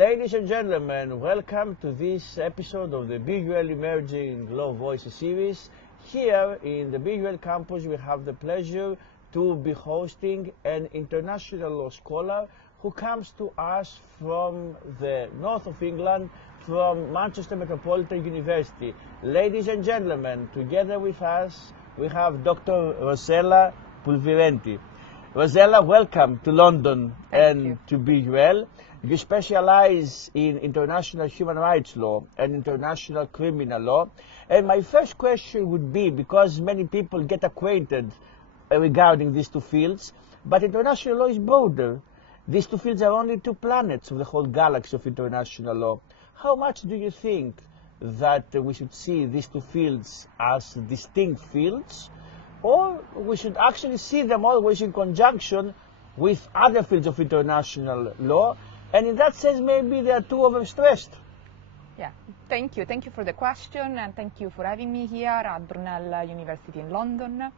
Ladies and gentlemen, welcome to this episode of the BUL Emerging Law Voices series. Here in the BUL campus we have the pleasure to be hosting an international law scholar who comes to us from the north of England, from Manchester Metropolitan University. Ladies and gentlemen, together with us we have Dr. Rossella Pulvirenti. Rossella, welcome to London and to BUL. You specialize in international human rights law and international criminal law. And my first question would be, because many people get acquainted regarding these two fields, but international law is broader. These two fields are only two planets of the whole galaxy of international law. How much do you think that we should see these two fields as distinct fields, or we should actually see them always in conjunction with other fields of international law? And in that sense, maybe they are too overstressed. Yeah, thank you. Thank you for the question, and thank you for having me here at Brunel University in London.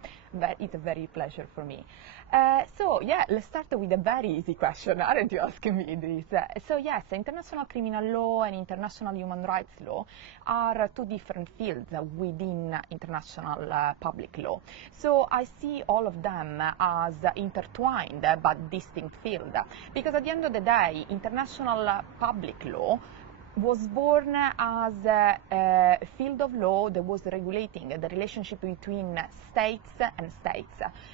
It's a very pleasure for me. Let's start with a very easy question. Aren't you asking me this? Yes, international criminal law and international human rights law are two different fields within international public law. So I see all of them as intertwined but distinct fields, because at the end of the day, international public law was born as a field of law that was regulating the relationship between states and states.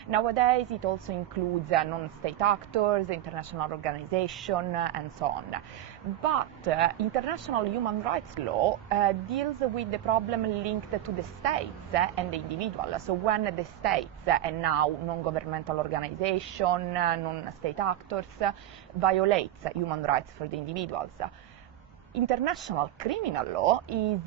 Nowadays, it also includes non-state actors, international organizations, and so on. But international human rights law deals with the problem linked to the states and the individual. So when the states, and now non-governmental organizations, non-state actors, violates human rights for the individuals. International criminal law is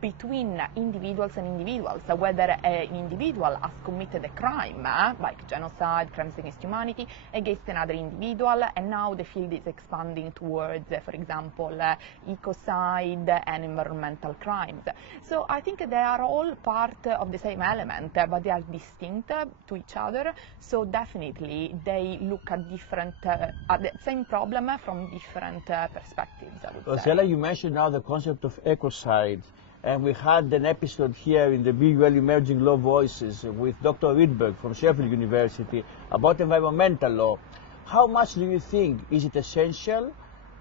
between individuals and individuals, whether an individual has committed a crime, like genocide, crimes against humanity, against another individual, and now the field is expanding towards, for example, ecocide and environmental crimes. So I think they are all part of the same element, but they are distinct to each other, so definitely they look at the same problem from different perspectives, I would say. You mentioned now the concept of ecocide, and we had an episode here in the BUL Emerging Law Voices with Dr. Rydberg from Sheffield University about environmental law. How much do you think is it essential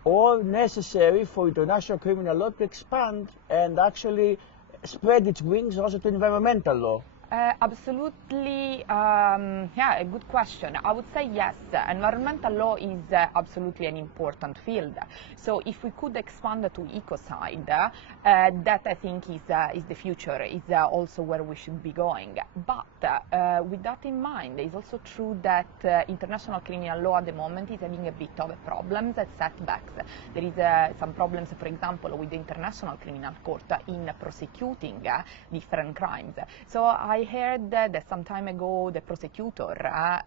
or necessary for international criminal law to expand and actually spread its wings also to environmental law? Absolutely, a good question. I would say yes, environmental law is absolutely an important field. So if we could expand to ecocide, that I think is the future, is also where we should be going. But with that in mind, it's also true that international criminal law at the moment is having a bit of problems and setbacks. There is some problems, for example, with the International Criminal Court in prosecuting different crimes. So I heard that some time ago the prosecutor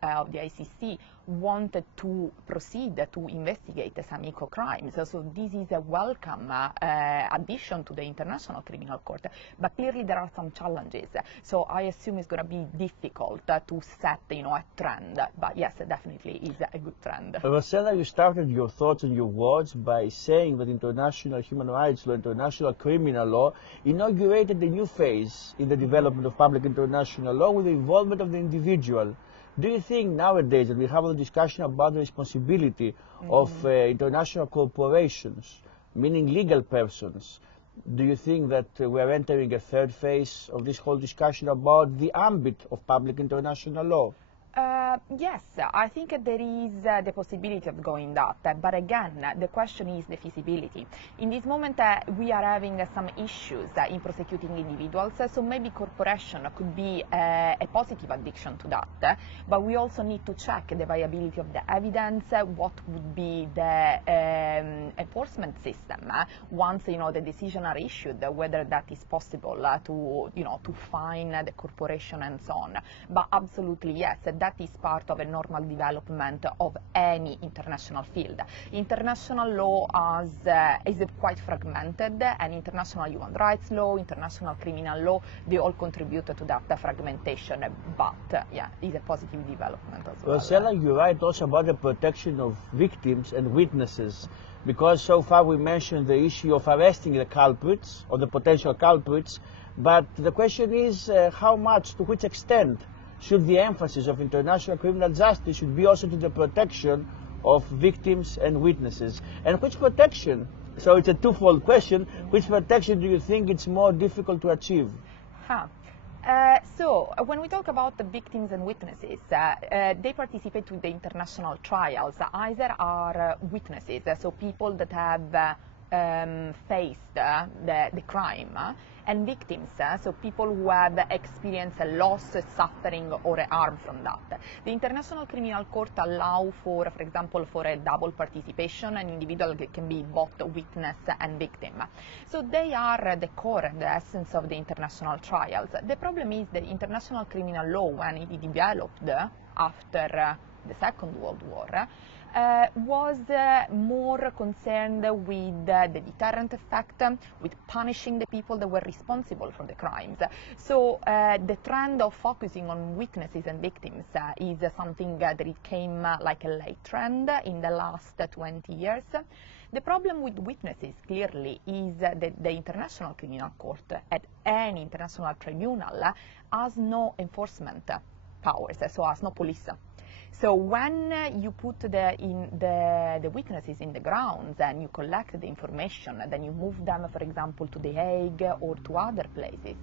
of the ICC wanted to proceed to investigate some eco-crimes. So this is a welcome addition to the International Criminal Court, but clearly there are some challenges. So I assume it's going to be difficult to set a trend, but yes, definitely is a good trend. Rossella, you started your thoughts and your words by saying that international human rights law, international criminal law inaugurated a new phase in the development of public international law with the involvement of the individual. Do you think nowadays that we have a discussion about the responsibility of international corporations, meaning legal persons, do you think that we are entering a third phase of this whole discussion about the ambit of public international law? Yes, I think there is the possibility of going that, but again, the question is the feasibility. In this moment, we are having some issues in prosecuting individuals, so maybe corporation could be a positive addition to that, but we also need to check the viability of the evidence, what would be the enforcement system once the decision are issued, whether that is possible to fine the corporation and so on. But absolutely yes, that that is part of a normal development of any international field. International law is quite fragmented, and international human rights law, international criminal law, they all contribute to that fragmentation, but yeah, it's a positive development as well. Rossella, you write also about the protection of victims and witnesses, because so far we mentioned the issue of arresting the culprits or the potential culprits, but the question is how much, to which extent should the emphasis of international criminal justice should be also to the protection of victims and witnesses, and which protection? So it's a twofold question. Which protection do you think it's more difficult to achieve? So when we talk about the victims and witnesses, they participate with the international trials. Either are witnesses, so people that have faced the crime, and victims, so people who have experienced a loss, suffering, or a harm from that. The International Criminal Court allow for example, for a double participation, an individual can be both witness and victim. So they are the core, the essence of the international trials. The problem is the international criminal law, when it developed after the Second World War, was more concerned with the deterrent effect, with punishing the people that were responsible for the crimes. So the trend of focusing on witnesses and victims is something that it came like a late trend in the last 20 years. The problem with witnesses, clearly, is that the International Criminal Court at any international tribunal has no enforcement powers, so has no police. So when you put the witnesses in the grounds and you collect the information, then you move them, for example, to The Hague or to other places,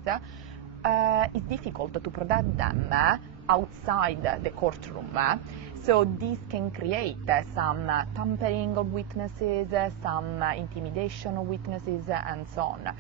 it's difficult to protect them outside the courtroom. So this can create some tampering of witnesses, some intimidation of witnesses, and so on.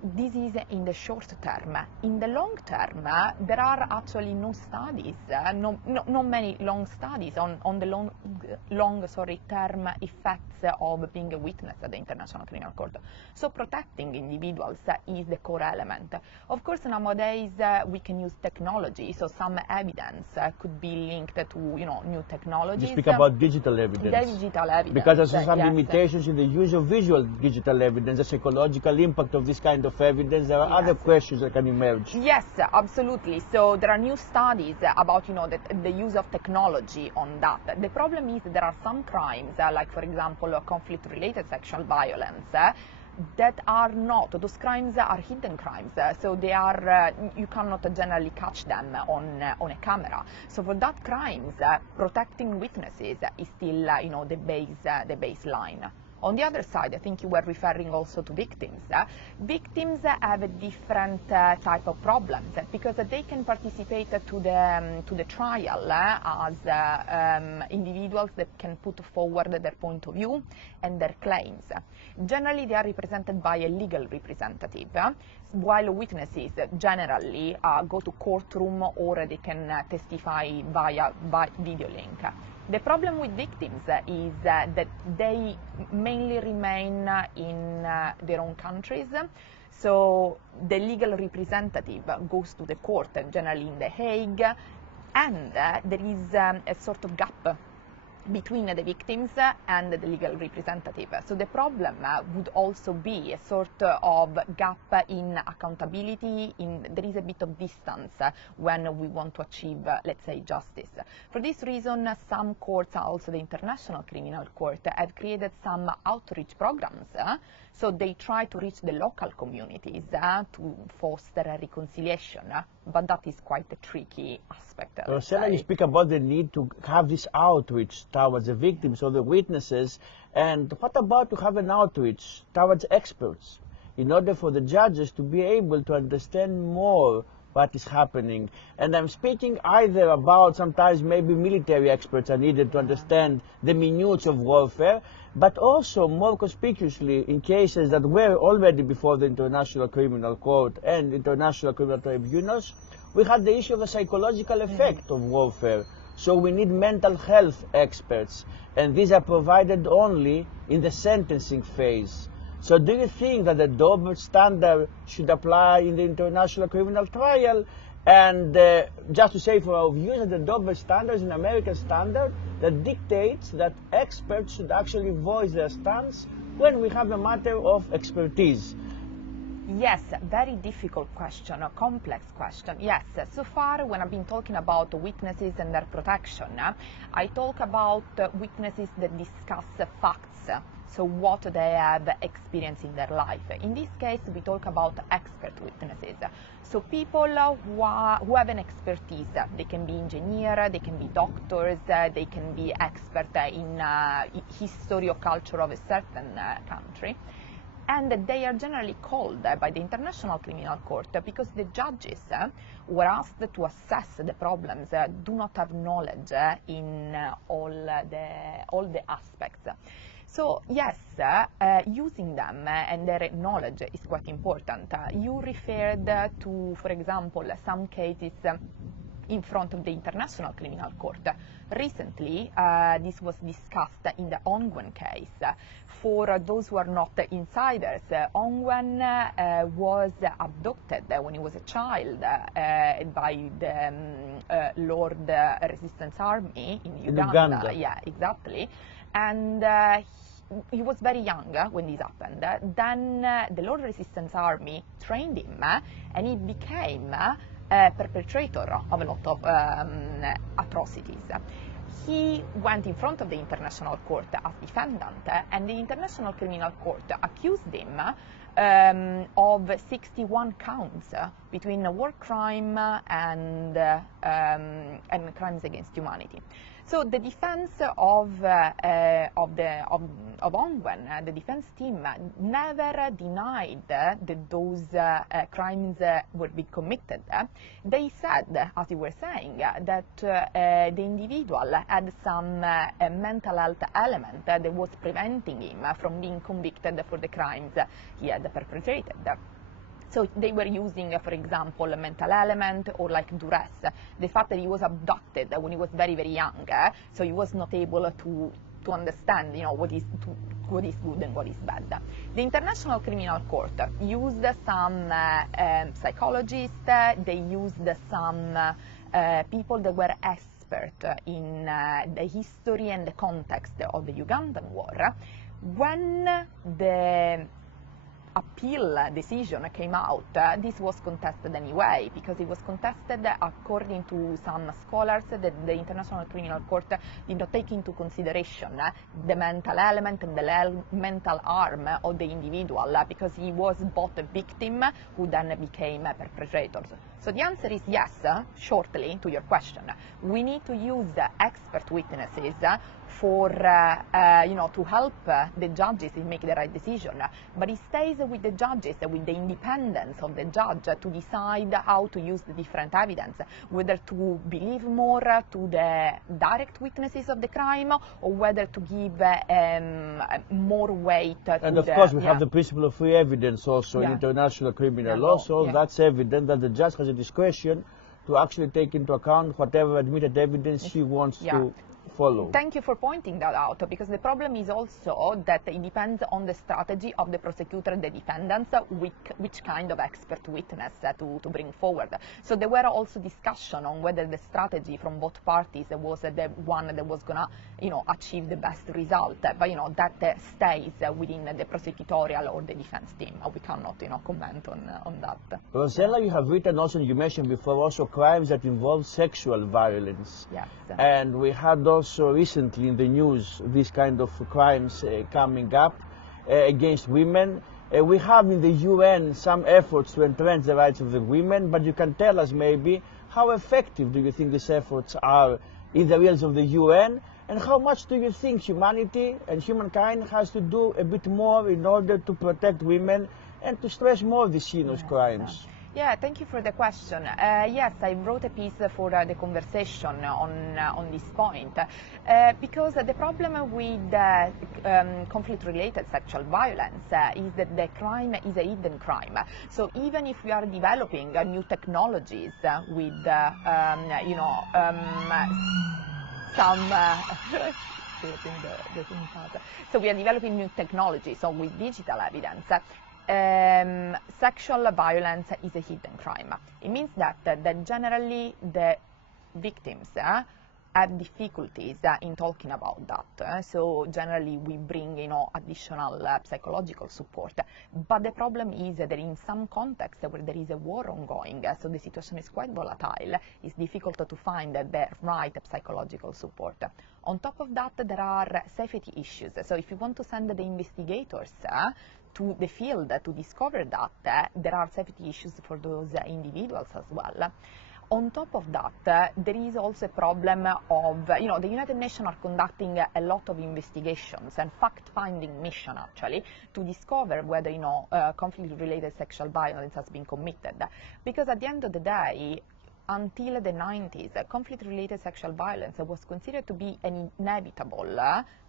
This is in the short term. In the long term, there are actually no studies, not many long studies on the long term effects of being a witness at the International Criminal Court. So protecting individuals is the core element. Of course, nowadays we can use technology, so some evidence could be linked to new technologies. You speak about digital evidence. Digital evidence. Because there's some limitations in the use of visual digital evidence, the psychological impact of this kind of evidence. There are other questions that can emerge. Yes, absolutely. So there are new studies about the use of technology on that. The problem is there are some crimes, like for example conflict-related sexual violence, that are not. Those crimes are hidden crimes, so they are you cannot generally catch them on a camera. So for that crimes, protecting witnesses is still the baseline. On the other side, I think you were referring also to victims. Victims have a different type of problems because they can participate to the trial as individuals that can put forward their point of view and their claims. Generally, they are represented by a legal representative, while witnesses generally go to courtroom or they can testify via video link. The problem with victims is that they mainly remain in their own countries. So the legal representative goes to the court, generally in The Hague, and there is a sort of gap between the victims and the legal representative. So the problem would also be a sort of gap in accountability. There is a bit of distance when we want to achieve, let's say, justice. For this reason, some courts, also the International Criminal Court, have created some outreach programs. So they try to reach the local communities to foster a reconciliation, but that is quite a tricky aspect. Rossella, you speak about the need to have this outreach towards the victims or the witnesses, and what about to have an outreach towards experts in order for the judges to be able to understand more what is happening? And I'm speaking either about sometimes maybe military experts are needed to understand the minutiae of warfare, but also more conspicuously in cases that were already before the International Criminal Court and International Criminal Tribunals, we had the issue of the psychological effect of warfare. So we need mental health experts, and these are provided only in the sentencing phase. So do you think that the Daubert standard should apply in the international criminal trial? And just to say for our viewers that the Daubert standard is an American standard that dictates that experts should actually voice their stance when we have a matter of expertise. Yes, very difficult question, a complex question. Yes, so far when I've been talking about witnesses and their protection, I talk about witnesses that discuss facts, so what they have experienced in their life. In this case, we talk about expert witnesses, so people who have an expertise. They can be engineers, they can be doctors, they can be expert in history or culture of a certain country. And they are generally called by the International Criminal Court because the judges who are asked to assess the problems do not have knowledge in all the aspects. So yes, using them and their knowledge is quite important. You referred to, for example, some cases in front of the International Criminal Court. Recently, this was discussed in the Ongwen case. For those who are not insiders, Ongwen was abducted when he was a child by the Lord Resistance Army in Uganda. Yeah, exactly. And he was very young when this happened. Then the Lord Resistance Army trained him and he became a perpetrator of a lot of atrocities. He went in front of the International Court as defendant, and the International Criminal Court accused him of 61 counts between war crime and crimes against humanity. So the defense of Ongwen, the defense team, never denied that those crimes were being committed. They said, as you were saying, that the individual had some mental health element that was preventing him from being convicted for the crimes he had perpetrated. So they were using, for example, a mental element or like duress. The fact that he was abducted when he was very, very young, so he was not able to understand, what is good and what is bad. The International Criminal Court used some psychologists. They used some people that were experts in the history and the context of the Ugandan war. When the appeal decision came out, this was contested anyway, because it was contested according to some scholars that the International Criminal Court did not take into consideration the mental element and the mental harm of the individual, because he was both a victim who then became perpetrators. So the answer is yes, shortly to your question. We need to use expert witnesses for, to help the judges in making the right decision. But it stays with the judges, with the independence of the judge to decide how to use the different evidence, whether to believe more to the direct witnesses of the crime or whether to give more weight to And of course we have the principle of free evidence also in international criminal law, so that's evident that the judge has a discretion to actually take into account whatever admitted evidence he wants to follow. Thank you for pointing that out, because the problem is also that it depends on the strategy of the prosecutor and the defendants, which kind of expert witness to bring forward. So there were also discussion on whether the strategy from both parties was the one that was going to, achieve the best result. But, that stays within the prosecutorial or the defense team. We cannot, comment on that. Rossella, you have written also, you mentioned before, also crimes that involve sexual violence. Yes. And we had also recently in the news these kind of crimes coming up against women. We have in the UN some efforts to entrench the rights of the women, but you can tell us maybe how effective do you think these efforts are in the realms of the UN, and how much do you think humanity and humankind has to do a bit more in order to protect women and to stress more these heinous crimes? Yeah, thank you for the question. Yes, I wrote a piece for the conversation on this point, because the problem with conflict-related sexual violence is that the crime is a hidden crime. So even if we are developing new technologies with, so we are developing new technologies, so with digital evidence. sexual violence is a hidden crime. It means that generally the victims have difficulties in talking about that. So generally we bring, additional psychological support. But the problem is that in some contexts where there is a war ongoing, so the situation is quite volatile, it's difficult to find the right psychological support. On top of that, there are safety issues. So if you want to send the investigators to the field to discover that, there are safety issues for those individuals as well. On top of that, there is also a problem of, the United Nations are conducting a lot of investigations and fact-finding mission, actually, to discover whether, conflict-related sexual violence has been committed. Because at the end of the day, until the 90s, conflict-related sexual violence was considered to be an inevitable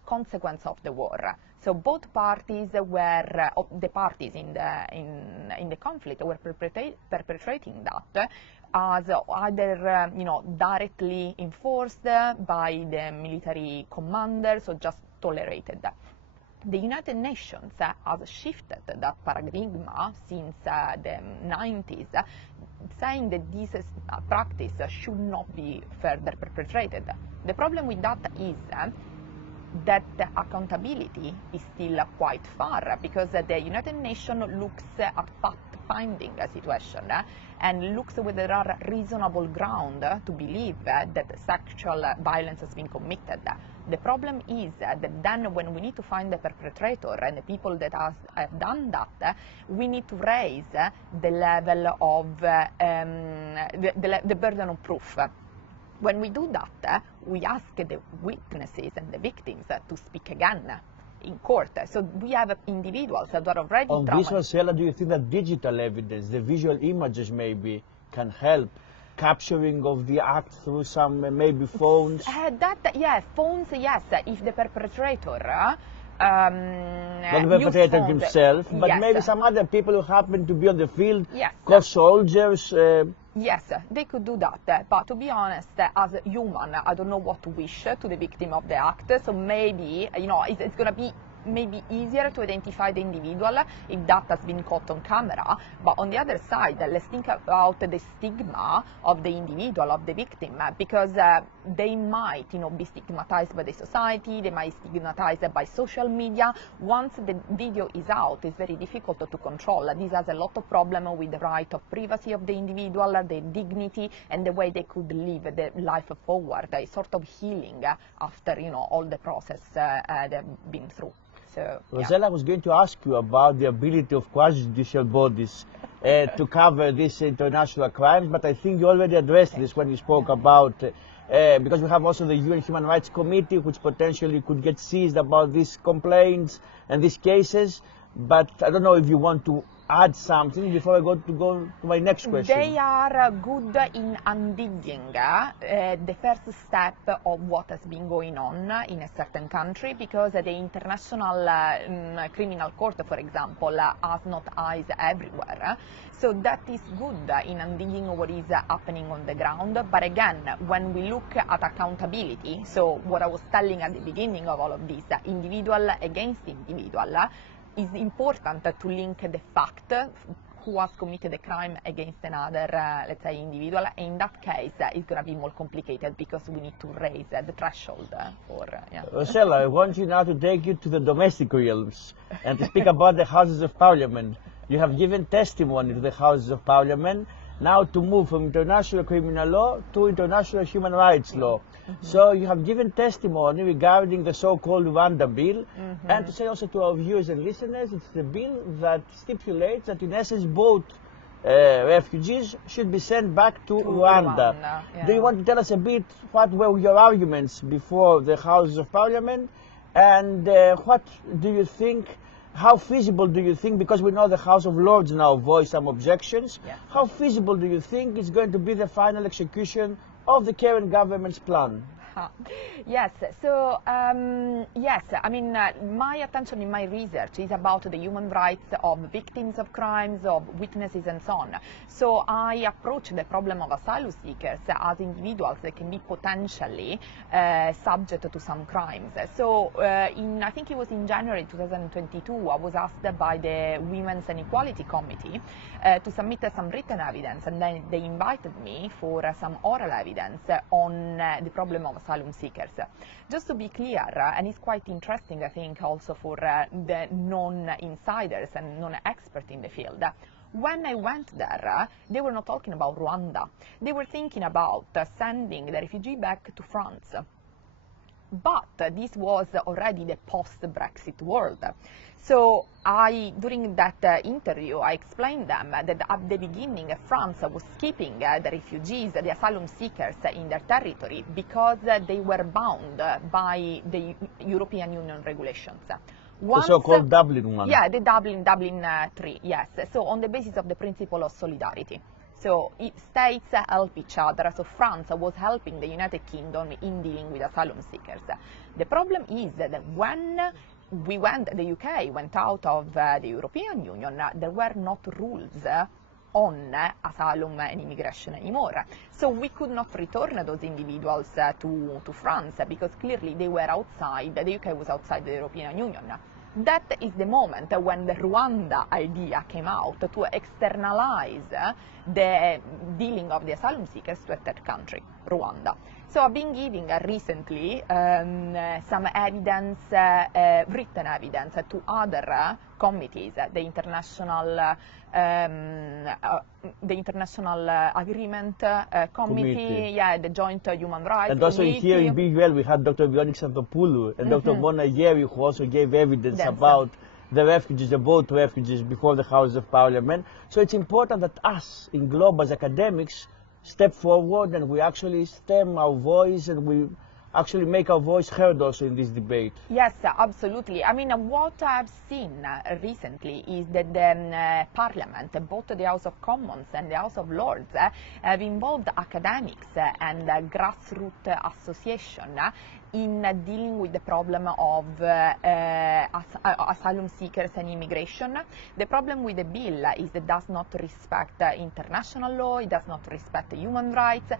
consequence of the war. So both parties were, the parties in the conflict were perpetrating that as either, directly enforced by the military commanders or just tolerated. The United Nations has shifted that paradigm since the 90s, saying that this practice should not be further perpetrated. The problem with that is that the accountability is still quite far, because the United Nations looks at fact-finding situation and looks whether there are reasonable ground to believe that sexual violence has been committed. The problem is that then when we need to find the perpetrator and the people that have done that, we need to raise the level of the burden of proof. When we do that, we ask the witnesses and the victims to speak again in court. So we have individuals that are already on this, Rossella, do you think that digital evidence, the visual images maybe, can help capturing of the act through some maybe phones? Phones, yes. If the perpetrator not the perpetrator himself, but yes, maybe some other people who happen to be on the field, yes, co-soldiers. Yes, they could do that, but to be honest, as a human, I don't know what to wish to the victim of the act, so maybe, it's going to be maybe easier to identify the individual if that has been caught on camera. But on the other side, let's think about the stigma of the individual, of the victim, because they might, be stigmatized by the society, they might be stigmatized by social media. Once the video is out, it's very difficult to control. This has a lot of problem with the right of privacy of the individual, the dignity, and the way they could live their life forward, a sort of healing after, all the process they've been through. So, Rossella, I was going to ask you about the ability of quasi-judicial bodies to cover these international crimes, but I think you already addressed this when you spoke about, because we have also the UN Human Rights Committee, which potentially could get seized about these complaints and these cases, but I don't know if you want to add something before I go to my next question. They are good in undigging the first step of what has been going on in a certain country, because the International Criminal Court, for example, has not eyes everywhere. So that is good in undigging what is happening on the ground. But again, when we look at accountability, so what I was telling at the beginning of all of this, individual against individual, is important to link the fact who has committed a crime against another, let's say, individual. In that case, it's going to be more complicated because we need to raise the threshold for. Rossella, I want you now to take you to the domestic realms and to speak about the Houses of Parliament. You have given testimony to the Houses of Parliament. Now to move from international criminal law to international human rights law. So you have given testimony regarding the so-called Rwanda bill, and to say also to our viewers and listeners, it's the bill that stipulates that in essence both refugees should be sent back to Rwanda. Yeah. Do you want to tell us a bit what were your arguments before the Houses of Parliament, and what do you think, how feasible do you think, because we know the House of Lords now voiced some objections, how feasible do you think is going to be the final execution of the current government's plan? Yes, so yes, I mean, my attention in my research is about the human rights of victims of crimes, of witnesses and so on. So I approach the problem of asylum seekers as individuals that can be potentially subject to some crimes. So I think it was in January 2022, I was asked by the Women's and Equality Committee to submit some written evidence, and then they invited me for some oral evidence on the problem of asylum seekers. Just to be clear, and it's quite interesting, I think, also for the non-insiders and non-experts in the field, when I went there, they were not talking about Rwanda. They were thinking about sending the refugee back to France. But this was already the post-Brexit world. So during that interview, I explained them that at the beginning, France was keeping the refugees, the asylum seekers in their territory because they were bound by the European Union regulations. The so-called Dublin one. Yeah, the Dublin 3, yes. So on the basis of the principle of solidarity. So states help each other. So France was helping the United Kingdom in dealing with asylum seekers. The problem is that when the UK went out of the European Union, there were not rules on asylum and immigration anymore. So we could not return those individuals to France because clearly they were outside, the UK was outside the European Union. That is the moment when the Rwanda idea came out to externalize the dealing of the asylum seekers to a third country, Rwanda. So I've been giving recently some evidence, written evidence to other committees, the International Agreement Committee, yeah, the Joint Human Rights And also Committee. here in BUL we had Dr. Solon and Dr. Mona Yeri, who also gave evidence about the refugees, the boat refugees, before the House of Parliament. So it's important that us in Globe as academics step forward and we actually stem our voice and we actually make our voice heard also in this debate. Yes, absolutely. I mean, what I've seen recently is that the Parliament, both the House of Commons and the House of Lords, have involved academics and grassroots associations in dealing with the problem of asylum seekers and immigration. The problem with the bill is that it does not respect international law, it does not respect human rights.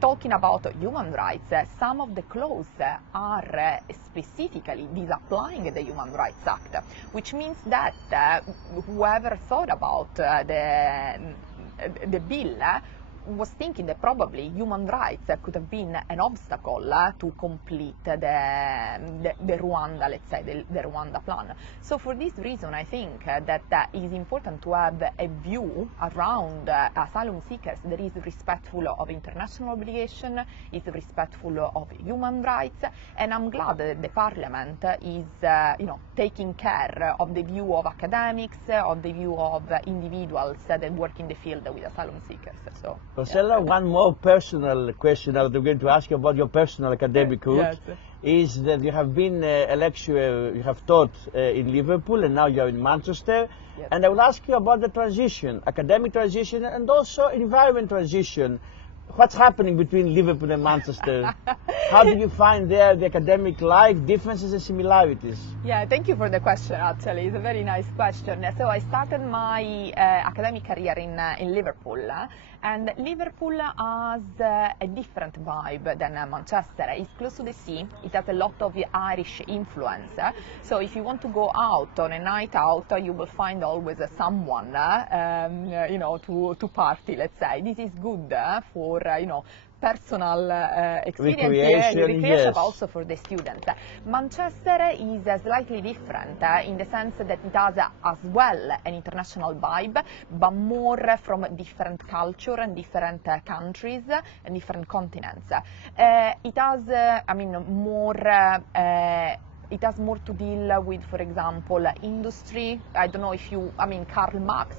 Talking about human rights, some of the clauses are specifically disapplying the Human Rights Act, which means that whoever thought about the bill was thinking that probably human rights could have been an obstacle to complete the Rwanda, let's say, the Rwanda plan. So for this reason, I think that it is important to have a view around asylum seekers that is respectful of international obligation, is respectful of human rights, and I'm glad that the Parliament is, taking care of the view of academics, of the view of individuals that work in the field with asylum seekers. So. Rossella, one more personal question I'm going to ask you about your personal academic route. Yes. Is that you have been a lecturer, you have taught in Liverpool and now you're in Manchester. Yes. And I will ask you about the transition, academic transition and also environment transition. What's happening between Liverpool and Manchester? How do you find there the academic life, differences and similarities? Yeah, thank you for the question, actually. It's a very nice question. So I started my academic career in Liverpool, and Liverpool has a different vibe than Manchester. It's close to the sea. It has a lot of Irish influence. So if you want to go out on a night out, you will find always someone, to party, let's say. This is good for, personal experience, recreation, yes. But also for the students. Manchester is slightly different in the sense that it has as well an international vibe, but more from different culture and different countries and different continents. It has, more it has more to deal with, for example, industry. I don't know if you, I mean, Karl Marx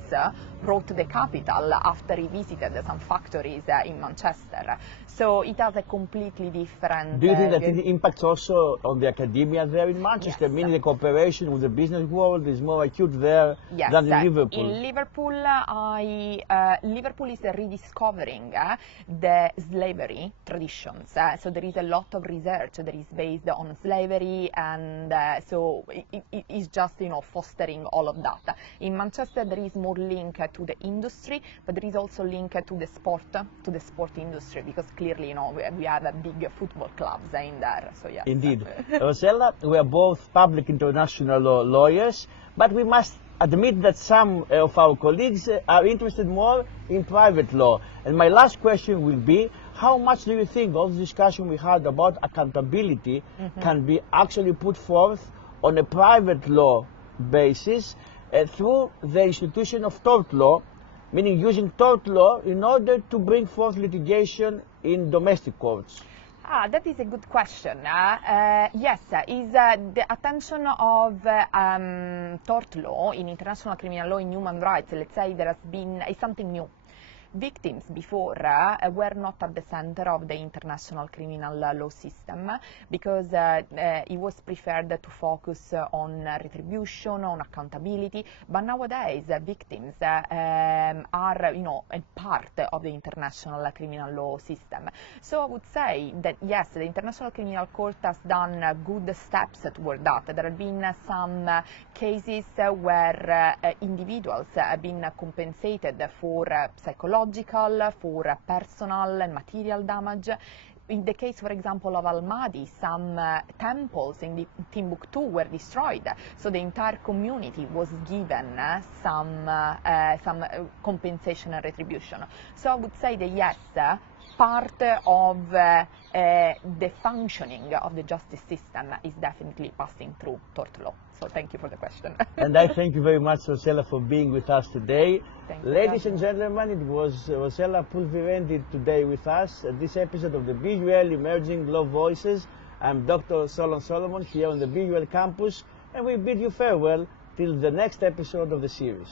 wrote The Capital after he visited some factories in Manchester. So it has a completely different... Do you think that it impacts also on the academia there in Manchester? Yes. Meaning the cooperation with the business world is more acute there yes. than in Liverpool? In Liverpool, Liverpool is rediscovering the slavery traditions. So there is a lot of research that is based on slavery, and so it is just, you know, fostering all of that. In Manchester, there is more link to the industry, but there is also link to the sport industry, because clearly, you know, we have big football clubs in there. So yes. Indeed. Rossella, we are both public international law lawyers, but we must admit that some of our colleagues are interested more in private law. And my last question will be, how much do you think all the discussion we had about accountability can be actually put forth on a private law basis through the institution of tort law, meaning using tort law in order to bring forth litigation in domestic courts? That is a good question. Yes, is the attention of tort law in international criminal law, in human rights, let's say there has been, is something new. Victims before were not at the center of the international criminal law system, because it was preferred to focus on retribution, on accountability. But nowadays, victims are, you know, a part of the international criminal law system. So I would say that yes, the International Criminal Court has done good steps toward that. There have been some cases where individuals have been compensated for psychological, for personal and material damage. In the case, for example, of Al-Mahdi, some temples in Timbuktu were destroyed, so the entire community was given some compensation and retribution. So I would say that yes, part of the functioning of the justice system is definitely passing through tort law. So thank you for the question. And I thank you very much, Rossella, for being with us today. Thank you, Ladies and gentlemen, it was Rossella Pulvirenti today with us at this episode of the BUL Emerging Law Voices. I'm Dr. Solon Solomon here on the BUL campus, and we bid you farewell till the next episode of the series.